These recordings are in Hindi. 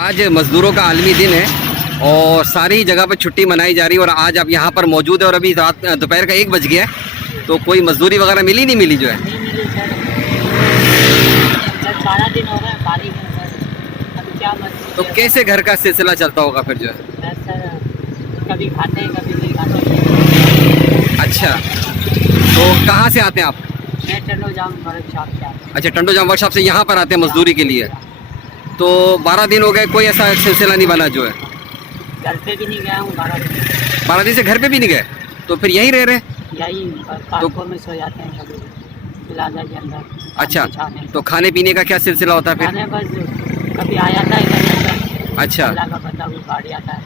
आज मज़दूरों का आलमी दिन है और सारी जगह पर छुट्टी मनाई जा रही है और आज आप यहाँ पर मौजूद है और अभी रात दोपहर का 1 बज गया है, तो कोई मजदूरी वगैरह मिली नहीं मिली जो है? नहीं मिली सर, 12 दिन हो गए बारिश में सर। अभी क्या मजदूरी तो है? कैसे घर का सिलसिला चलता होगा फिर जो है? बस सर, कभी खाते हैं कभी नहीं खाते। अच्छा, तो कहाँ से आते हैं आप? मैं टंडो जाम वर्कशॉप से आता हूँ। अच्छा, टंडो जाम वर्कशॉप से यहाँ पर आते हैं मजदूरी के लिए। तो 12 दिन हो गए, कोई ऐसा सिलसिला नहीं बना जो है? घर पे भी नहीं गया हूँ 12 दिन। 12 दिन से घर पे भी नहीं गए, तो फिर यहीं रह रहे? यही पार्कों में सो जाते हैं कभी प्लाजा के अंदर। अच्छा, छाने तो खाने पीने का क्या सिलसिला होता है फिर? खाने बस कभी आ जाता है इधर। अच्छा, अल्लाह का बंदा भी बाढ़ आता है,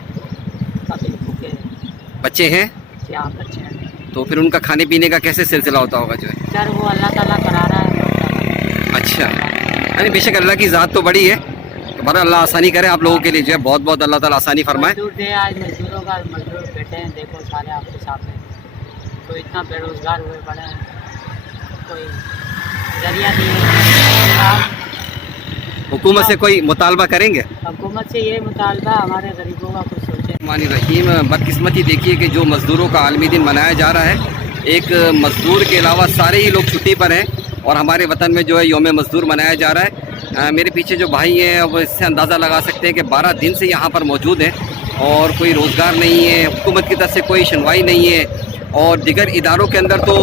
कभी भूखे बच्चे हैं यहाँ बच्चे हैं। तो फिर उनका खाने पीने का कैसे सिलसिला होता होगा जो है? सर वो अल्लाह ताला करा रहा है। अच्छा, अरे बेशक अल्लाह की ज़ात तो बड़ी है, तुम्हारा अल्लाह आसानी करे आप लोगों के लिए जो है, बहुत बहुत अल्लाह ताला आसानी फरमाए। मजदूर थे आज, मजदूरों का मजदूर बैठे हैं, देखो सारे आपके सामने। तो इतना बेरोजगार हुए पड़े हैं, कोई जरिया नहीं है। आप हुकूमत से कोई मुतालबा करेंगे? हुकूमत से ये मुतालबा हमारे गरीबों का कुछ सोचें। मानी रहीम, बदकिस्मती देखिए कि जो मज़दूरों का आलमी दिन मनाया जा रहा है, एक मज़दूर के अलावा सारे ही लोग छुट्टी पर हैं और हमारे वतन में जो है यौम मज़दूर मनाया जा रहा है। मेरे पीछे जो भाई हैं वो इससे अंदाज़ा लगा सकते हैं कि 12 दिन से यहाँ पर मौजूद हैं और कोई रोज़गार नहीं है, हुकूमत की तरफ से कोई सुनवाई नहीं है। और दिगर इदारों के अंदर तो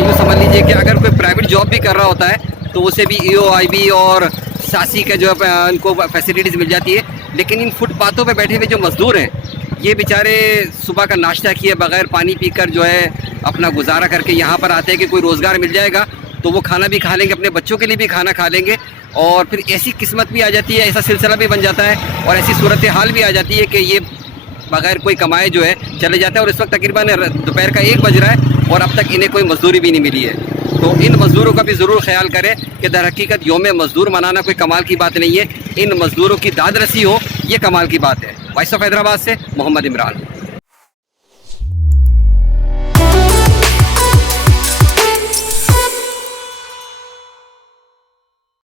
यूँ समझ लीजिए कि अगर कोई प्राइवेट जॉब भी कर रहा होता है तो उसे भी EOIB और सासी का जो है उनको फैसिलिटीज़ मिल जाती है, लेकिन इन फुटपाथों पे बैठे हुए जो मज़दूर हैं ये बेचारे सुबह का नाश्ता किए बगैर पानी पीकर जो है अपना गुजारा करके यहाँ पर आते हैं कि कोई रोज़गार मिल जाएगा तो वो खाना भी खा लेंगे, अपने बच्चों के लिए भी खाना खा लेंगे। और फिर ऐसी किस्मत भी आ जाती है, ऐसा सिलसिला भी बन जाता है और ऐसी सूरत हाल भी आ जाती है कि ये बगैर कोई कमाए जो है चले जाते हैं। और इस वक्त तकरीबन दोपहर का 1 बज रहा है और अब तक इन्हें कोई मजदूरी भी नहीं मिली है। तो इन मज़दूरों का भी ज़रूर ख्याल करें कि दर हकीकत यौम मज़दूर मनाना कोई कमाल की बात नहीं है, इन मज़दूरों की दाद रसी हो ये कमाल की बात है। वॉइस ऑफ हैदराबाद से मोहम्मद इमरान।